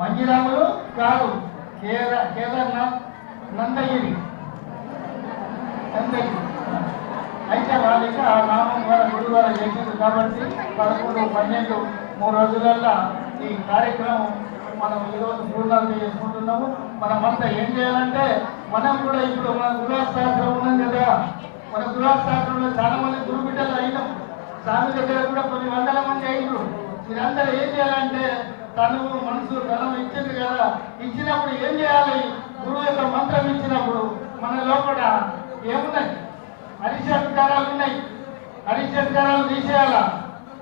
మంగిరాములు కాదు, కేదార్నాథ్ నందగిరి అయితే వాళ్ళకి ఆ నామం వాళ్ళ గుడి వాళ్ళ చేసింది కాబట్టి 11, 12, 3 రోజులల్లో ఈ కార్యక్రమం మనం ఈరోజు పూర్ణాలు చేసుకుంటున్నాము. మనమంతా ఏం చేయాలంటే మనం కూడా ఇప్పుడు మన గృహస్థాశ్రమం ఉన్నాం కదా, మన గృహస్థాశ్రమంలో చాలా మంది గురుబిడ్డలు అయినాం. స్వామి దగ్గర కూడా కొన్ని వందల మంది అయినారు. మీరందరూ ఏం చేయాలంటే తనువు మనసు ధనం ఇచ్చింది కదా, ఇచ్చినప్పుడు ఏం చేయాలి? గురువు యొక్క మంత్రం ఇచ్చినప్పుడు మన లోపల ఏమున్నాయి? హరిషత్కారాలు ఉన్నాయి. హరిషత్కారాలు తీసేయాలా,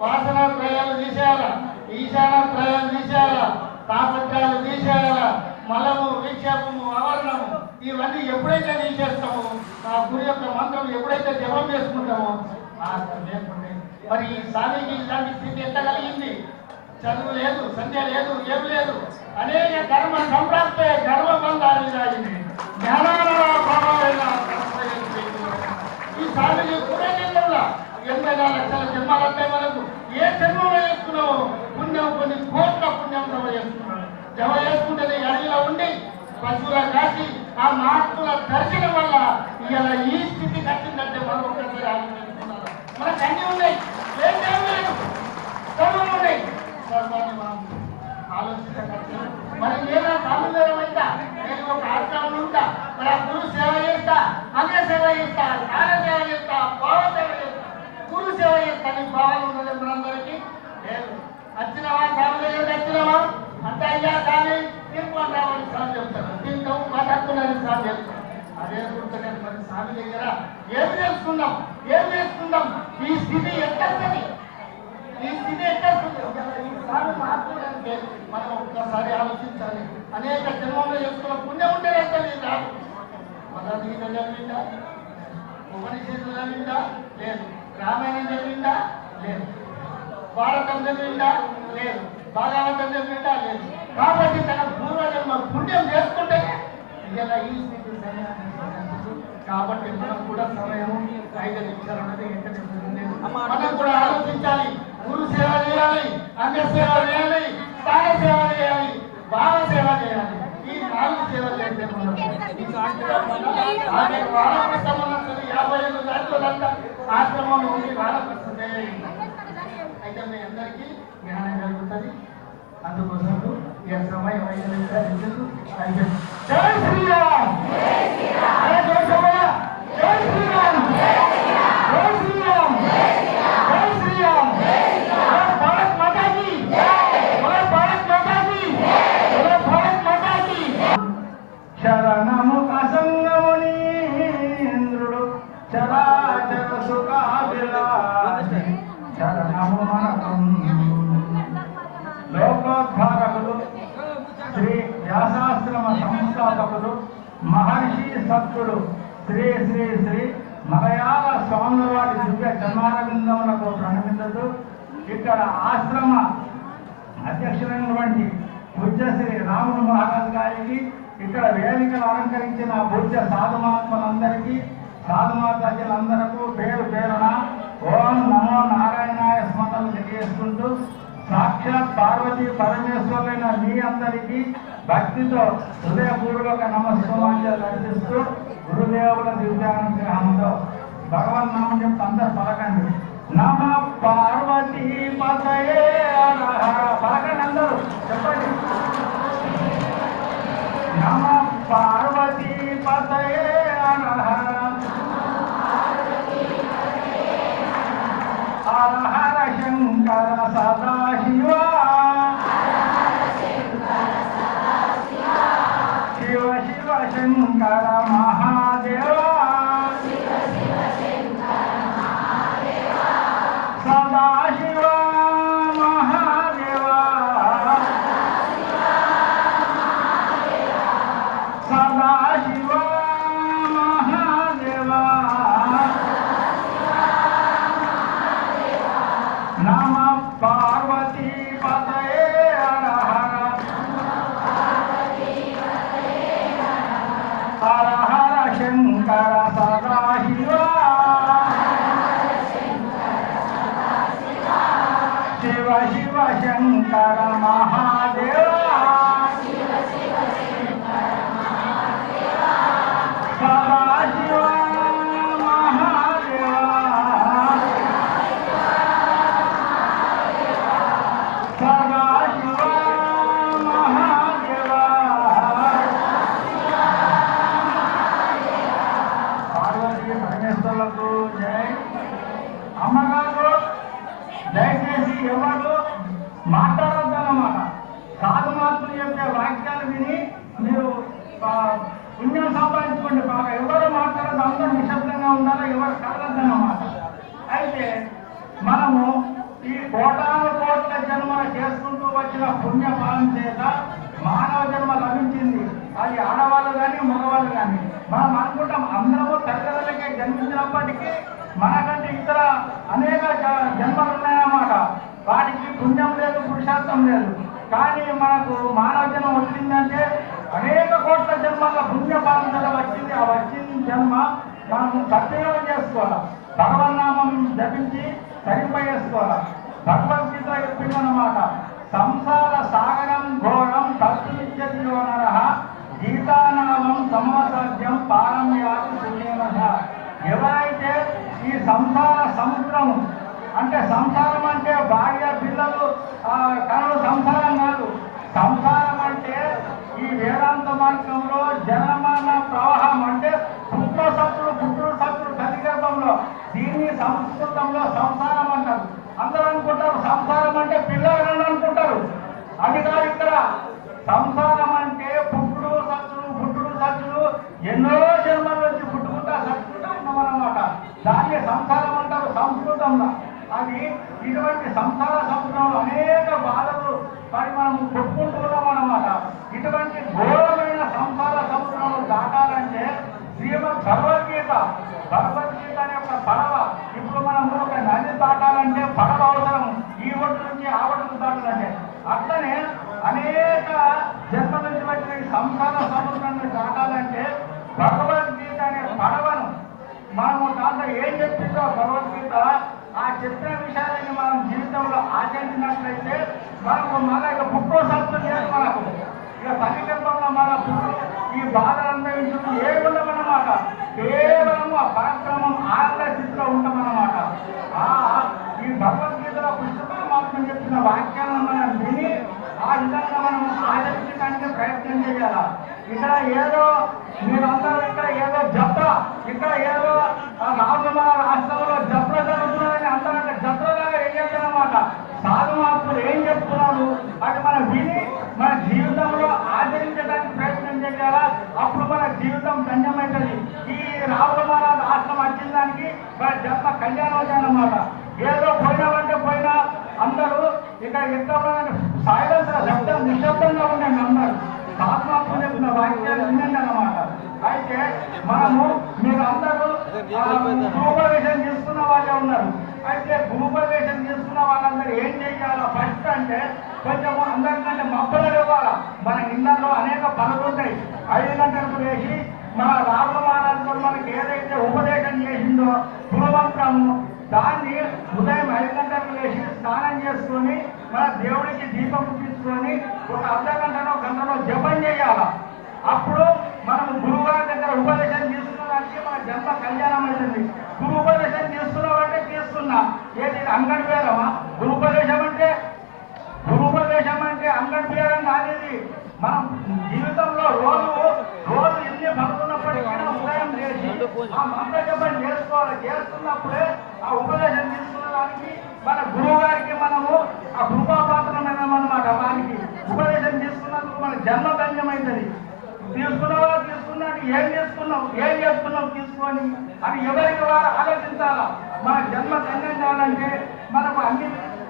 వాసన త్రయాలు తీసేయాలా, ఈశాన త్రయాలు తీసేయాలా, తాపత్రాలు తీసేయాలా, మలము, విక్షేపము, ఆవరణము ఇవన్నీ ఎప్పుడైతే తీసేస్తామో ఆ గురి యొక్క మంత్రం ఎప్పుడైతే జపం చేసుకుంటామో లేకుంటే మరి ఈ స్వామికి ఇలాంటి స్థితి ఎంత కలిగింది? చదువు లేదు, సంధ్య లేదు, ఏం లేదు, అనేక కర్మ సంప్రాప్తే గర్వబంధాలు రాయింది. ఈ స్వామికి కూడా జన్మలా 84 లక్షల జన్మాలంటే మనకు ఏ జన్మలో చేసుకున్నామో పుణ్యం కొన్ని కోట్ల పుణ్యం జమ చేసుకున్నాడు. జమ చేసుకుంటే అడవిలో ఉండి పశువుల కాసి ఆ మహాత్ముల దర్శనం వల్ల ఇలా ఈ స్థితి కట్టిందంటే మనం ఒక్కసారి ఆలోచించుకున్నారు. మనకు అన్ని ఉన్నాయి, ఏం చేయలేదు, చదువులు ఉన్నాయి, సర్వాన్ని మనం ఆలోచించగలుగుతాం. మరి నేను సామర్థ్యం అయితా, నేను ఒక ఆశ్రమం ఉంటా, మరి ఆ గురు సేవ చేస్తా, అన్న సేవ చేస్తా, జ్ఞాన సేవ చేస్తా, భావ సేవ చేస్తా, గురు సేవ చేస్తా నీ భావాలు ఉన్నది మనందరికీ లేదు. వచ్చినవా సామర్థ్యం వచ్చినవా అంత అయ్యా కానీ తీర్పుకుంటామని సార్ చెప్తాను, తింటాం మాట్లాడుతున్నారని సార్ చెప్తాను. అదే గుర్తులేదు. మరి స్వామి దగ్గర ఏమి తెలుసుకుందాం, ఏమి చేసుకుందాం? ఈ స్థితి ఎక్కడుంది, ఈ స్థితి ఎక్కడుంది? స్వామి మార్చుకోవడానికి మనం ఒక్కసారి ఆలోచించాలి. అనేక జన్మంలో చేసుకున్న పుణ్యం ఉంటే రాదు. భగవద్గీత చదివిందా, ఉపనిషత్తులు చదివిందా? లేదు. రామాయణం చదివిందా? లేదు. భారతం చదివిందా? లేదు. భాగవతం చదివిందా? లేదు. కాబట్టి తన పూర్వజన్మ పుణ్యం చేసుకుంటేనే ఇలా ఈ స్థితి కాబట్టి మనం కూడా సమయం 5 నిమిషాలు ఉన్నది మనం కూడా ఆలోచించాలి. గురు సేవ చేయాలి, అంగ సేవ చేయాలి, స్థాన సేవ చేయాలి, భావ సేవ చేయాలి. ఈ 4 సేవలు చేస్తే వానప్రస్థం ఉన్నది 50 దాంట్లో ఆశ్రమంలో ఉండి వానప్రస్థం అయితే మీ అందరికీ జ్ఞానం కలుగుతుంది. అందుకోసం ఈ సమయం 5 నిమిషాలు ఎందుకు అయిపోయింది. జై శ్రీరామ్, జై శ్రీరామ్, జై శ్రీరామ్, జై శ్రీరామ్, జై శ్రీరామ్, భారత్ మాతా కీ జై, భారత్ మాతా కీ జై, భారత్ మాతా కీ. శరణము అసంగముని ఇంద్రుడు చరాచర సుఖాభిలాషి శరణము లోకోద్ధారకులు శ్రీ వ్యాసాశ్రమ సంస్థాపకులు మహర్షి సత్తుడు శ్రీ శ్రీ శ్రీ మలయాళ స్వాముల వారి దివ్య జన్మారవిందములకు ప్రణమించదు. ఇక్కడ ఆశ్రమ అధ్యక్షులైనటువంటి పూజ్యశ్రీ రాములు మహారాజ్ గారికి, ఇక్కడ వేదికలు అలంకరించిన పూజ్య సాధుమాత్మలందరికీ, సాధుమాతాజీలందరకు పేరు పేరున ఓం నమో నారాయణాయ స్మరణలు తెలియజేసుకుంటూ సాక్షాత్ పార్వతీ పరమేశ్వరులైన మీ అందరికీ భక్తితో హృదయపూర్వక నమస్కారాలు అర్పిస్తూ గురుదేవుల దివ్యానుగ్రహంతో భగవన్ నామం చెప్తే అందరు పలకండి. నమ పార్వతీ పతయే పలకండి, అందరూ చెప్పండి. నమ పార్వతీ పతయే హర హర శంకర సదాశివ శివ శివ శంకర మహాదేవ సదాశివ మహాదేవ సదాశివ మహాదేవ నమ పార్వతీ పతయే హర హర హర శంకర సదాశివ శివ శివ శంకర మహాదేవ సదాశివ మహాదేవ సదాశివ మహాదేవ. పార్వతీ పరమేశ్వరులకు జై. అమ్మగారు దయచేసి ఎవరు మాట్లాడొద్దన్నమాట. సాధుమాత్రులు చెప్పే వాక్యాలు విని మీరు పుణ్యం సంపాదించుకోండి. బాగా ఎవరు మాట్లాడద్దు, అందరూ నిశ్శబ్దంగా ఉండాలి, ఎవరు కలగద్దన్నమాట. అయితే మనము ఈ కోటాను కోట్ల జన్మల చేసుకుంటూ వచ్చిన పుణ్యఫలం చేత మానవ జన్మ లభించింది. అది ఆడవాళ్ళు కానీ మగవాళ్ళు కానీ. మనం అనుకుంటాం అందరము తల్లిదండ్రులకే జన్మించినప్పటికీ మనకంటే ఇతర అనేక జన్మలు ఉన్నాయన్నమాట. వాటికి పుణ్యం లేదు, పురుషార్థం లేదు. కానీ మనకు మానవ జన్మ వచ్చిందంటే అనేక కోట్ల జన్మల పుణ్యఫలం చేత వచ్చింది. ఆ వచ్చిన జన్మ మనం సద్వినియోగం చేసుకోవాలి. భగవన్నామం జపించి సరిపోయేసుకోవాలి. భగవద్గీత చెప్పిందన్నమాట, సంసార సాగరం ఘోరం తత్విద్యతిలో నరః గీతానామం సమసాధ్యం పారమ్యాది శూన్యనః. ఎవరైతే ఈ సంసార సముద్రం అంటే సంసారం అంటే భార్య పిల్లలు కనులు సంసారం కాదు. సంసారం అంటే ఈ వేదాంత మార్గంలో జనమరణ ప్రవాహం అంటే పుట్టు సత్తుడు కలిగర్భంలో. దీన్ని సంస్కృతంలో సంసారం అంటారు. అందరూ అనుకుంటారు సంసారం అంటే పిల్లలు అనుకుంటారు. అది కాదు. ఇక్కడ సంసారం అంటే పుట్టుడు సత్తుడు ఎన్నో జన్మల నుంచి పుట్టుకుంటా సత్తుకుంటా ఉన్నామన్నమాట. దాన్ని సంసారం అంటారు సంస్కృతంలో. అది ఇటువంటి సంసార సముద్రంలో అనేక బాధలు పడి మనం కొట్టుకుంటూ ఉన్నామన్నమాట. ఇటువంటి ఘోరమైన సంసార సముద్రంలో దాటాలంటే శ్రీమద్ భగవద్గీత అనే ఒక పడవ. ఇప్పుడు మనం ఒక నది దాటాలంటే పడవ అవసరం. ఈ ఒడ్డు నుంచి ఆ ఒడ్డుకు దాటాలంటే అట్లనే అనేక జన్మ నుంచి వచ్చిన ఈ సంసార సముద్రాన్ని దాటాలంటే భగవద్గీత అనే పడవను మనము దాంట్లో ఏం చెప్పిందో భగవద్గీత ఆ చెప్పిన విషయాలని మనం జీవితంలో ఆచరించినట్లయితే మనకు మళ్ళీ ఇక పుట్టో సత్తు లేదు మనకు ఇక సంకల్పంలో మనకు ఈ బాధలు అనుభవించడం ఏముండమన్నమాట కేవలము ఆ పరాక్రమం ఆనంద స్థితిలో ఉంటామన్నమాట ఈ భగవద్గీతలో పుస్తకం మాత్రం చెప్పిన వాక్యాలను మనం విని ఆ విధంగా మనం ఆచరించడానికి ప్రయత్నం చేయాలి ఇక్కడ ఏదో మీరందరూ ఇక్కడ ఏదో జత్ర ఇక్కడ ఏదో రాజుల రాష్ట్రంలో జత్ర జరుగుతున్నారని అందరంటే జత్రలాగా వేయాలన్నమాట సాధు మహాత్ములు ఏం చెప్తున్నారు అది మనం విని మన జీవితంలో ఆచరించడానికి ప్రయత్నం చేయాలా అప్పుడు మన జీవితం ధన్యమైనది ఈ రాజుల మహారాజు ఆశ్రమం వచ్చిన దానికి మన జన్మ కళ్యాణం అన్నమాట ఏదో పోయినామంటే పోయినా అందరూ ఇక్కడ ఎక్కడ సైలెన్స్ శబ్దం నిశ్శబ్దంగా ఉండండి అందరూ ఆత్మాత్మ చెప్పిన వాక్యాలు వినండి అన్నమాట అయితే మనము మీరు అందరూ గృహప్రవేశం చేసుకున్న వాళ్ళే ఉన్నారు అయితే గృహప్రవేశం చేసుకున్న వాళ్ళందరూ ఏం చేయాలో ఫస్ట్ అంటే కొంచెం అందరికంటే మబ్బులు ఇవ్వాలా మన ఇళ్లలో అనేక పనులు ఉంటాయి 5 గంటలకు వేసి మన రామమానాలతో మనకి ఏదైతే ఉపదేశం చేసిందో గురుమంత్రము దాన్ని ఉదయం 5 గంటలకు వేసి స్నానం చేసుకొని మన దేవుడికి దీపం పుట్టించుకొని ఒక అర్ధ గంటలో గంటలో జపం చేయాల అప్పుడు మనం గురువుగారి దగ్గర ఉపదేశం తీసుకున్నదానికి మన జన్మ కళ్యాణం అవుతుంది గురు ఉపదేశం తీసుకున్నామంటే తీసుకున్నా ఏది అంగడి పేరమా గురుపదేశం అంటే అంగడి పేరం కాదేది మనం జీవితంలో రోజు ఎన్ని పడుతున్నప్పటికీ ఉదయం చేసి ఆ మంత్ర జపం చేసుకోవాలి చేస్తున్నప్పుడే ఆ ఉపదేశం తీసుకున్న దానికి మన గురువు గారికి మనము ఆ కృపాపాత్రమైనమాట వారికి ఉపదేశం తీసుకున్నందుకు మన జన్మ ధన్యమైంది తీసుకున్నాడు ఏం చేస్తున్నావు తీసుకొని అని ఎవరికి వారు ఆలోచించాలా మన జన్మ ధన్యం కావాలంటే మనకు అన్ని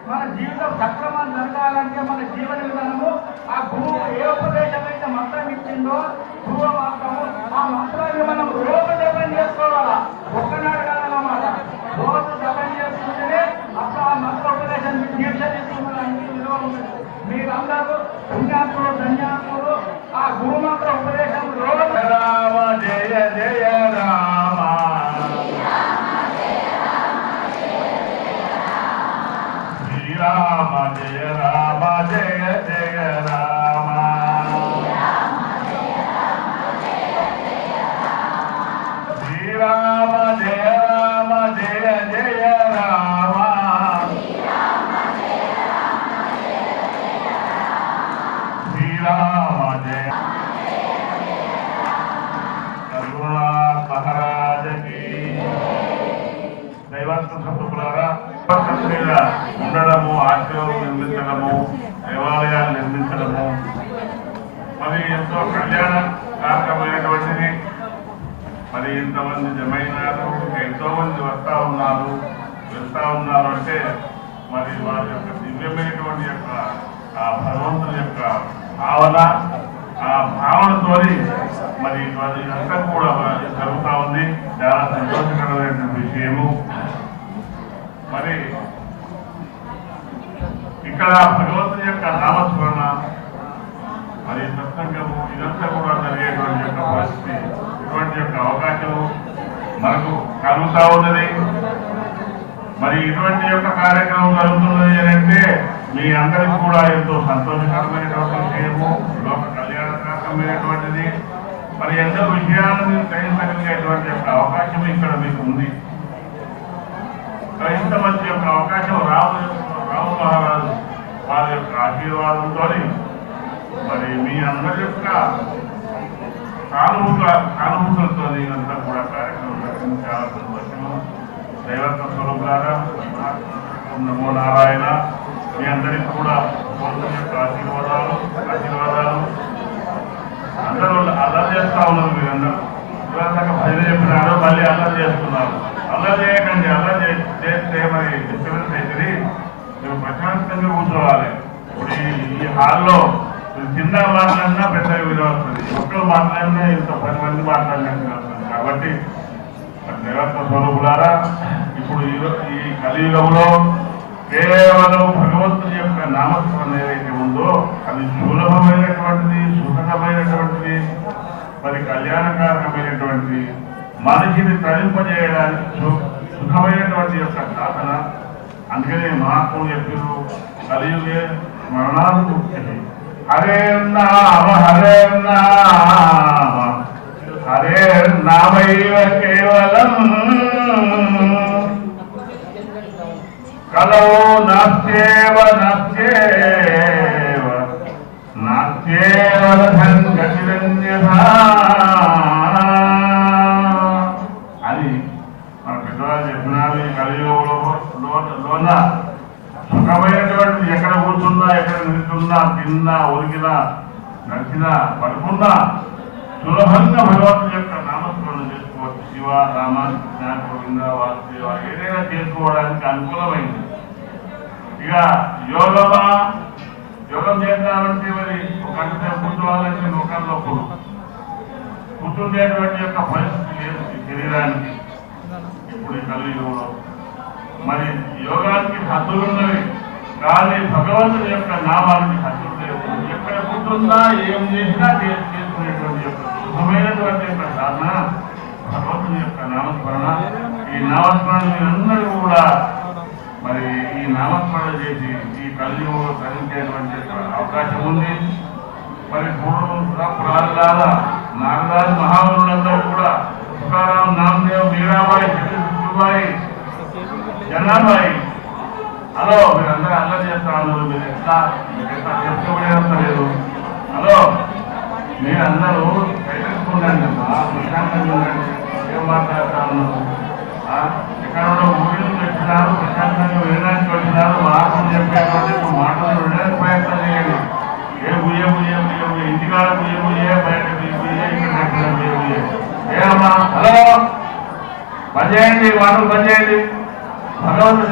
మన జీవితం సక్రమం జరగాలంటే మన జీవన విధానము ఆ గురువు ఏ ఉపదేశం అయితే మంత్రం ఇచ్చిందో గురువు మంత్రము ఆ మంత్రాన్ని మనం రోజు జపం చేసుకోవాలా ఒక్కనాడు కాదన్నమాట రోజు జపం చేసుకుంటేనే అప్పుడు ఆ మంత్ర ఉపదేశం దీక్ష తీసుకున్నదానికి విలువ ఉంటుంది మీరందరూ పుణ్యాత్ములు ధన్యాత్ములు ఆ గురు మంత్ర ఉపదేశం రోజు రామ జయ జయ రామ శ్రీరామ జయ రామ జయ జయ రామ శ్రీరామ జయ రామ జయ జయ రామ శ్రీరామ జయ రఘునాథ్ మహారాజకి దైవత్వ సత్తులారా మీద ఉండడము ఆశ్రయం నిర్మించడము దేవాలయాలు నిర్మించడము మరి ఎంతో కళ్యాణకారకమైనటువంటిది మరి ఇంతమంది జమైనారు ఎంతో మంది వస్తా ఉన్నారు వెళ్తా ఉన్నారు అంటే మరి వారి యొక్క దివ్యమైనటువంటి యొక్క ఆ భగవంతుని యొక్క భావన ఆ భావనతోని మరి ఇదంతా కూడా జరుగుతూ ఉంది చాలా సంతోషకరమైనటువంటి విషయము మరి ఇక్కడ భగవంతుని యొక్క నామస్మరణ మరి సత్సంగము ఇదంతా కూడా జరిగేటువంటి యొక్క పరిస్థితి ఇటువంటి యొక్క అవకాశము మనకు కలుగుతూ ఉన్నది మరి ఇటువంటి యొక్క కార్యక్రమం జరుగుతున్నది అని అంటే మీ అందరికీ కూడా ఎంతో సంతోషకరమైనటువంటి విషయము లోక కళ్యాణకారకమైనటువంటిది మరి ఎన్నో విషయాలను మీరు గ్రహించగలిగేటువంటి యొక్క అవకాశం ఇక్కడ మీకు ఉంది ఇంత మంచి యొక్క అవకాశం రాము మహారాజు వారి యొక్క ఆశీర్వాదంతో మరి మీ అందరి యొక్క సానుభూతులతో ఇదంతా కూడా కార్యక్రమం జరిగింది చాలా సంతోషము దైవత్వ స్వరూపులారా నమో నారాయణ మీ అందరికీ కూడా భగవంతుని యొక్క ఆశీర్వాదాలు అందరూ అల్లరి చేస్తా ఉన్నారు మీరందరూ ఇవాళ భజన చెప్పినారు మళ్ళీ అల్లరి చేస్తున్నారు అల్లరి చేయకండి అల్లరి చేస్తే మరి డిస్టర్బెన్స్ అవుతుంది మేము ప్రశాంతంగా కూర్చోవాలి ఇప్పుడు ఈ హాల్లో చిన్న మాట్లాడినా పెద్దగా విలువ వస్తుంది ఒక్కరు మాట్లాడినా ఇంత 10 మంది మాట్లాడినట్టు వస్తుంది కాబట్టి దేవత్వ స్వరూపులారా ఇప్పుడు ఈ కలియుగంలో కేవలం భగవంతుని యొక్క నామస్మరణ ఏదైతే ఉందో అది సులభమైనటువంటిది సుఖమైనటువంటిది మరి కళ్యాణకారకమైనటువంటి మనిషిని తరింపజేయడానికి సుఖమైనటువంటి యొక్క సాధన. అందుకనే మహాత్ములు చెప్పారు, కలియుగే మరణాలు ముక్తి. హరే నామ హరే నామ హరే నామైవ కేవలం కలౌ నాస్త్యేవ నాస్త్యేవ నాస్త్యేవ గతిరన్యథా అని మన పెద్దవాళ్ళు చెప్పినారు. ఈ కలియుగంలోన సుఖమైనటువంటిది ఎక్కడ కూర్చున్నా, ఎక్కడ నిలుచున్నా, తిన్నా, ఒరిగినా, నడిచినా, పడుకున్నా సులభంగా భగవంతుని యొక్క నామస్మరణ చేసుకోవచ్చు. శివ, రామ, కృష్ణ, గోవింద, వాసుదేవ ఏదైనా చేసుకోవడానికి అనుకూలమైంది. ఇక యోగం చేద్దామంటే మరి ఒక గంట సేపు కూర్చోవాలంటే లోకంలో కూర్చుండేటువంటి యొక్క పరిస్థితి లేదు ఈ శరీరానికి ఇప్పుడు ఈ కలియుగంలో. మరి యోగానికి హద్దులున్నవి కానీ భగవంతుని యొక్క నామానికి హద్దులు లేవు. ఎక్కడ కూర్చున్నా ఏం చేసినా చేసుకునేటువంటి యొక్క సుఖమైనటువంటి యొక్క సాధన భగవంతుని యొక్క నామస్మరణ. ఈ నామస్మరణ మీరందరూ కూడా మరి ఈ నామస్మరణ చేసి ఈ కలియుగంలో ధరించేటువంటి అవకాశం ఉంది. మరి పూర్వం ప్రహ్లాద, నారదాది మహామునులందరూ కూడా తుకారాం, నామదేవ్, మీరాబాయి, సత్యబాయి, జనాబాయి, హలో మీరందరూ అల్లరి చేస్తా ఉన్నారు. మీరు ఎట్లా చేసుకోలేదు. హలో మీరందరూ ప్రయత్నిస్తుండండి అమ్మా, ప్రశాంతంగా ఉండండి. ఏం మాట్లాడుతా ఉన్నారు? ఎక్కడ ఊరి నుంచి వచ్చినారు, ప్రశాంతంగా వినడానికి వచ్చినారు. మాటలు చెప్పేటువంటి మాటలు వినడానికి ప్రయత్నం చేయండి. ఇంటికాడ బయట ఏమమ్మా హలో పనిచేయండి, మాటలు పనిచేయండి. భగవంతుడు